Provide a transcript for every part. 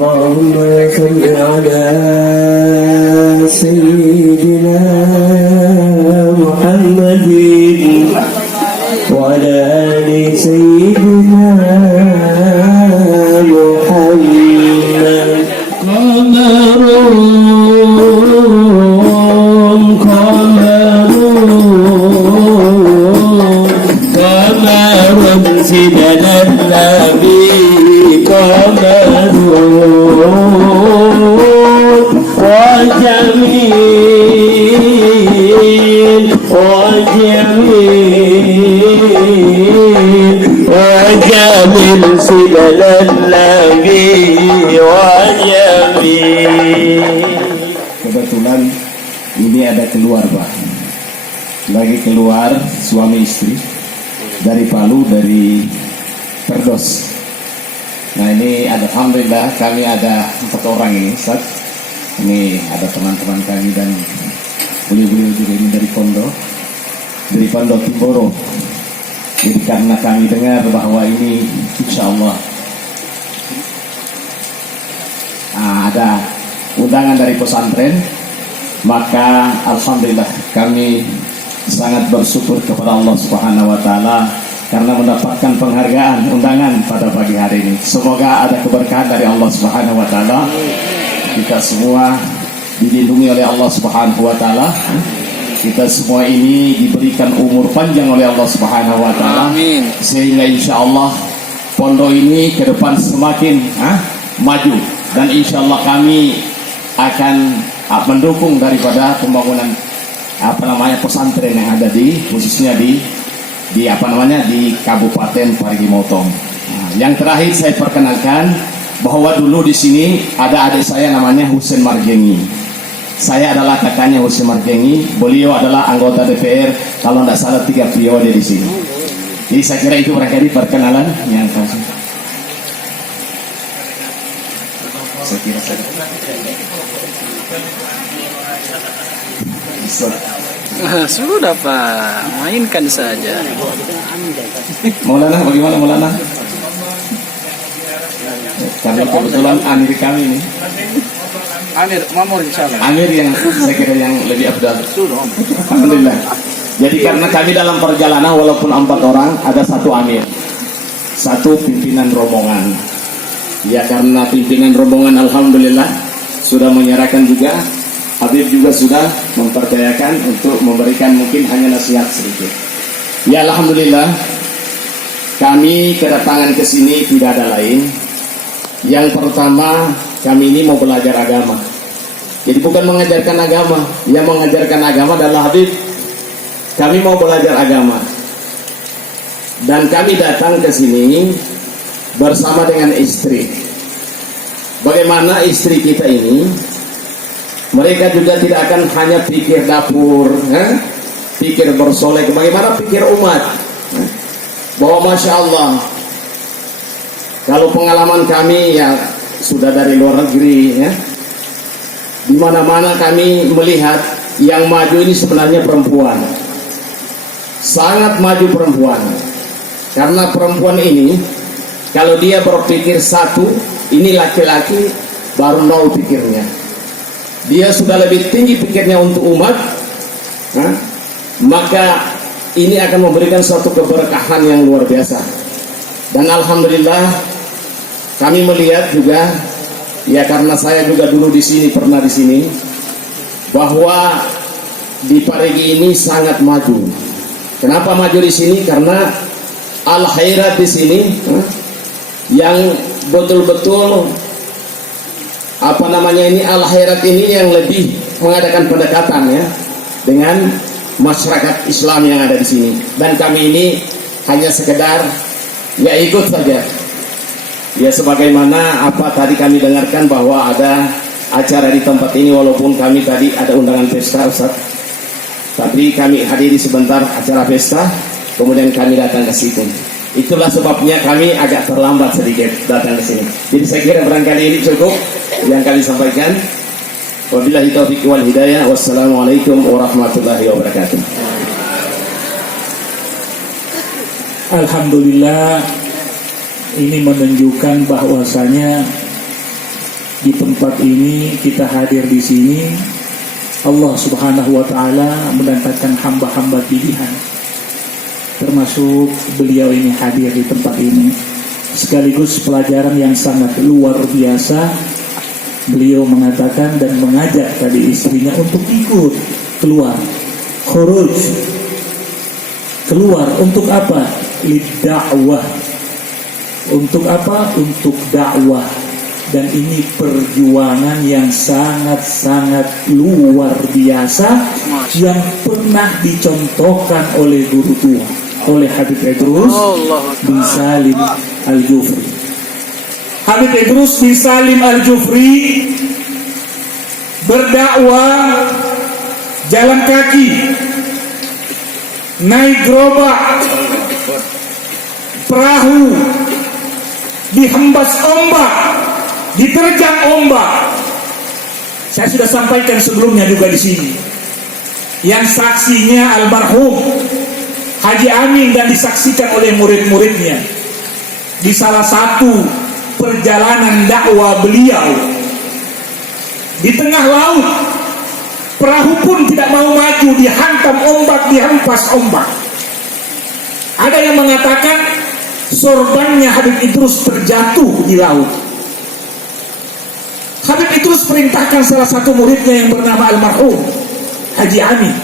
اللهم صل على سيدنا محمد وعلى آل سيدنا محمد. قمر سيدنا النبي قمر وجميل سيدنا النبي وجميل. Kebetulan ini ada keluar Pak, lagi keluar suami istri dari Palu, dari Perdos. Nah ini alhamdulillah kami ada 4 orang ini Ustaz. Ini ada teman-teman kami dan beliau-beliau juga ini dari Pondok Timboro. Jadi karena kami dengar bahwa ini insya Allah ada undangan dari pesantren, maka alhamdulillah kami sangat bersyukur kepada Allah Subhanahu wa taala karena mendapatkan penghargaan undangan pada pagi hari ini. Semoga ada keberkahan dari Allah Subhanahu wa taala. Kita semua dilindungi oleh Allah Subhanahu wa taala. Kita semua ini diberikan umur panjang oleh Allah Subhanahu wa taala. Amin. Sehingga insyaallah pondok ini ke depan semakin maju dan insyaallah kami akan mendukung daripada pembangunan pesantren yang ada khususnya di Kabupaten Parigi Motong. Nah, yang terakhir saya perkenalkan bahwa dulu di sini ada adik saya namanya Husein Margengi. Saya adalah kakaknya Husein Margengi. Beliau adalah anggota DPR kalau tidak salah 3 periode di sini. Jadi saya kira itu barangkali perkenalan yang saya kira sudah Pak, mainkan saja. Maulana, bagaimana Maulana? Karena kebetulan Amir kami ini. Amir, Mamur insyaallah. Amir yang saya kira yang lebih afdal. Alhamdulillah. Jadi karena kami dalam perjalanan walaupun 4 orang, ada 1 Amir, 1 pimpinan rombongan. Ya karena pimpinan rombongan alhamdulillah sudah menyerahkan juga. Habib juga sudah mempercayakan untuk memberikan mungkin hanya nasihat sedikit. Ya alhamdulillah kami kedatangan ke sini tidak ada lain. Yang pertama kami ini mau belajar agama. Jadi bukan mengajarkan agama, yang mengajarkan agama adalah Habib. Kami mau belajar agama. Dan kami datang ke sini bersama dengan istri. Bagaimana istri kita ini, mereka juga tidak akan hanya pikir dapur, pikir bersolek, bagaimana pikir umat. Bahwa Masya Allah, kalau pengalaman kami ya sudah dari luar negeri, di mana-mana kami melihat yang maju ini sebenarnya perempuan. Sangat maju perempuan. Karena perempuan ini, kalau dia berpikir satu, ini laki-laki baru 0 pikirnya. Dia sudah lebih tinggi pikirnya untuk umat, maka ini akan memberikan suatu keberkahan yang luar biasa. Dan alhamdulillah kami melihat juga, ya karena saya juga dulu di sini pernah di sini, bahwa di Parigi ini sangat maju. Kenapa maju di sini? Karena al-khairat di sini yang betul-betul al-khairat ini yang lebih mengadakan pendekatan ya dengan masyarakat Islam yang ada di sini. Dan kami ini hanya sekedar ya ikut saja. Ya sebagaimana apa tadi kami dengarkan bahwa ada acara di tempat ini, walaupun kami tadi ada undangan pesta Ustaz, tapi kami hadiri sebentar acara pesta, kemudian kami datang ke situ. Itulah sebabnya kami agak terlambat sedikit datang ke sini. Jadi saya kira barangkali ini cukup yang kami sampaikan. Wabillahi taufiq wal hidayah. Wassalamualaikum warahmatullahi wabarakatuh. Alhamdulillah, ini menunjukkan bahwasanya di tempat ini, kita hadir di sini, Allah Subhanahu wa Ta'ala mendatangkan hamba-hamba pilihan, termasuk beliau ini hadir di tempat ini, sekaligus pelajaran yang sangat luar biasa. Beliau mengatakan dan mengajak tadi istrinya untuk ikut keluar, khuruj, keluar untuk apa? Lidda'wah. Untuk apa? Untuk dakwah. Dan ini perjuangan yang sangat-sangat luar biasa yang pernah dicontohkan oleh guru tua, oleh Habib Idrus bin Salim Al-Jufri. Habib Idrus bin Salim Al-Jufri berdakwah jalan kaki, naik gerobak, perahu, dihembas ombak, diterjang ombak. Saya sudah sampaikan sebelumnya juga di sini. Yang saksinya almarhum Haji Amin dan disaksikan oleh murid-muridnya di salah satu perjalanan dakwah beliau di tengah laut. Perahu pun tidak mau maju, dihantam ombak, dihempas ombak. Ada yang mengatakan sorbannya Habib Idrus terjatuh di laut. Habib Idrus perintahkan salah satu muridnya yang bernama almarhum Haji Amin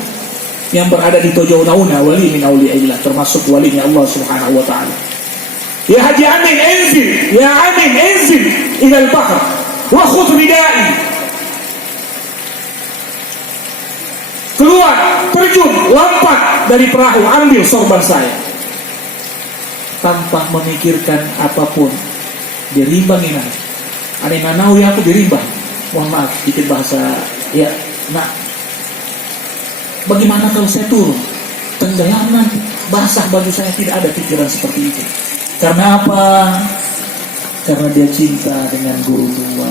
yang berada di Tojo Unauna, wali min auliyaillah, termasuk walinya Allah Subhanahu wa Ta'ala. Ya Haji Amin, enzil, ya Amin, enzil ilal bahr wa khudh ridai. Keluar, terjun, lompat dari perahu, ambil sorban saya. Tanpa memikirkan apapun, dirimbang ini. Ada yang nahu ya aku dirimbang. Mohon maaf, bikin bahasa ya. Nah, bagaimana kalau saya turun? Tenggelam nanti, basah baju saya. Tidak ada pikiran seperti itu. Karena apa? Karena dia cinta dengan guru tua.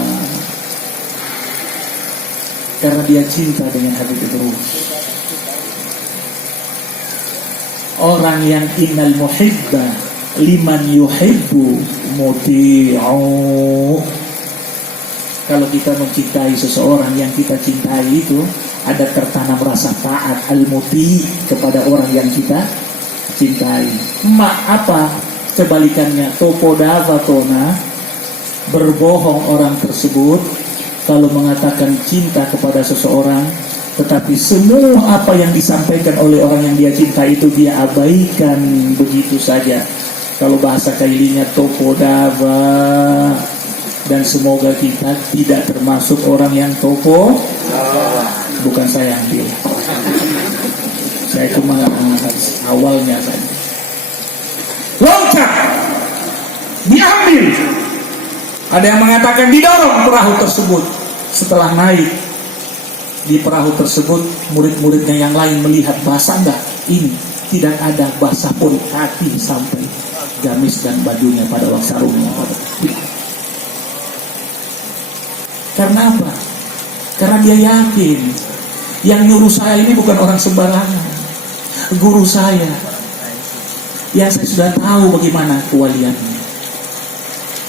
Karena dia cinta dengan Habib Idrus. Orang yang innal muhibba liman yuhibbu muti'u. Kalau kita mencintai seseorang, yang kita cintai itu ada tertanam rasa taat, al-muti, kepada orang yang kita cintai. Apa kebalikannya? Topodavatona, berbohong orang tersebut kalau mengatakan cinta kepada seseorang, tetapi semua apa yang disampaikan oleh orang yang dia cinta itu dia abaikan begitu saja. Kalau bahasa kailinya topodava. Dan semoga kita tidak termasuk orang yang topo. Bukan saya yang bilang, saya cuma awalnya saja. Loncat, diambil. Ada yang mengatakan didorong perahu tersebut. Setelah naik di perahu tersebut, murid-muridnya yang lain melihat, basah enggak? Ini tidak ada basah pun, kaki sampai gamis dan bajunya pada waktu sarungnya. Karena apa? Karena dia yakin yang nyuruh saya ini bukan orang sembarangan, guru saya yang saya sudah tahu bagaimana kewaliannya.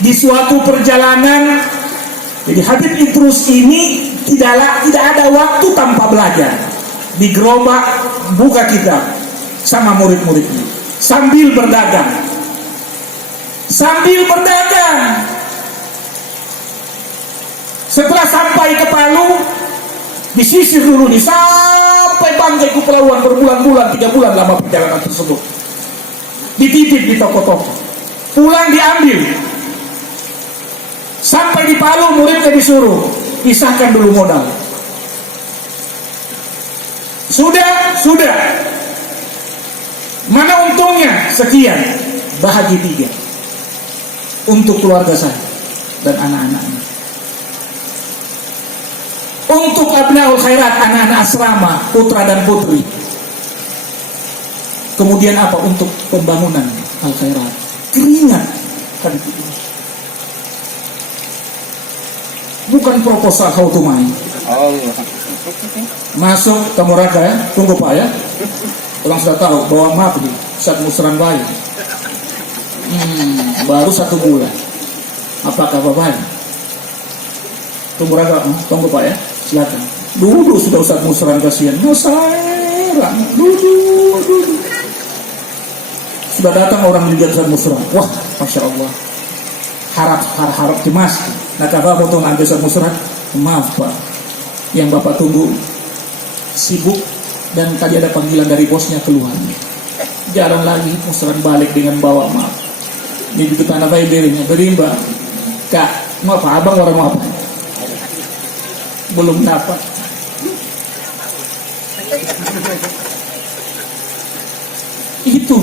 Di suatu perjalanan, jadi Habib Idrus ini tidak ada waktu tanpa belajar. Di gerobak buka kitab sama murid-muridnya sambil berdagang. Setelah sampai ke Palu, disisir dulu sampai Banggai Kepulauan berbulan-bulan, 3 bulan lama perjalanan tersebut. Dititip di toko-toko, pulang diambil. Sampai di Palu, muridnya disuruh pisahkan dulu modal. Sudah. Mana untungnya? Sekian, bahagi 3 untuk keluarga saya dan anak-anaknya. Untuk abnaul khairat, anak-anak asrama, putra dan putri. Kemudian apa? Untuk pembangunan al khairat. Keringat kan itu. Bukan proposal how to main. Masuk Tamuraka ya, tunggu Pak ya. Orang sudah tahu bahwa maaf nih, saat musran bayi. Baru 1 bulan. Apakah Bapak? Tunggu raga, tunggu Pak ya, silakan. Dulu sudah Ustaz Musran kasihan, Musran, dulu. Sudah datang orang lihat Ustaz Musran, wah, masya Allah, harap cemas. Nah kakak foto nanti Ustaz Musran, maaf Pak, yang Bapak tunggu sibuk dan tadi ada panggilan dari bosnya keluar. Jarang lagi Musran balik dengan bawa maaf. Ini di tanah bayi berimba, Kak, mau apa abang orang mau apa? Belum dapat. Itu.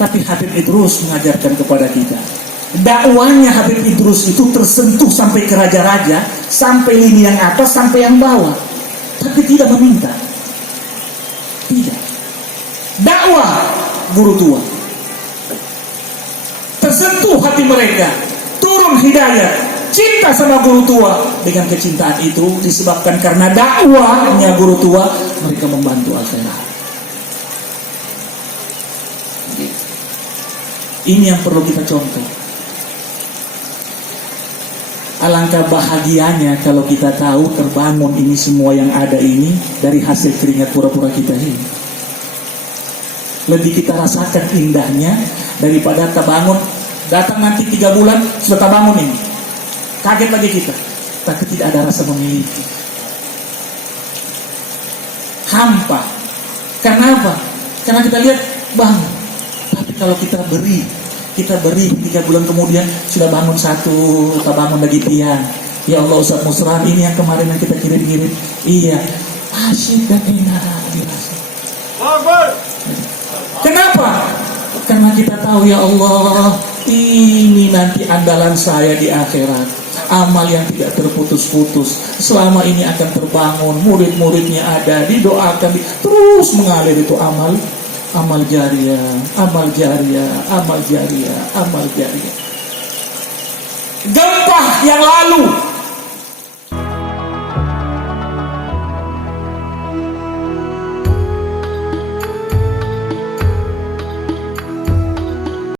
Tapi Habib Idrus mengajarkan kepada kita. Dakwanya Habib Idrus itu tersentuh sampai ke raja-raja, sampai lini yang atas, sampai yang bawah. Tapi tidak meminta. Tidak. Dakwah guru tua. Tersentuh hati mereka. Turun hidayah. Cinta sama guru tua. Dengan kecintaan itu disebabkan karena dakwahnya guru tua, mereka membantu akhirat. Ini yang perlu kita contoh. Alangkah bahagianya kalau kita tahu terbangun ini semua yang ada ini dari hasil keringat pura-pura kita ini. Lebih kita rasakan indahnya daripada terbangun. Datang nanti 3 bulan sudah terbangun ini. Kaget lagi kita, tapi tidak ada rasa memiliki. Hampa. Kenapa? Karena kita lihat bangun. Tapi kalau kita beri 3 bulan kemudian sudah bangun satu, kita bangun lagi tiang. Ya Allah Ustaz Musran, ini yang kemarin yang kita kirim-kirim. Iya, asyik dan enak dirasa. Kenapa? Karena kita tahu ya Allah, ini nanti andalan saya di akhirat. Amal yang tidak terputus-putus selama ini akan terbangun, murid-muridnya ada, didoakan, terus mengalir itu amal jariah, amal jariah, amal jariah, amal jariah. Gempa yang lalu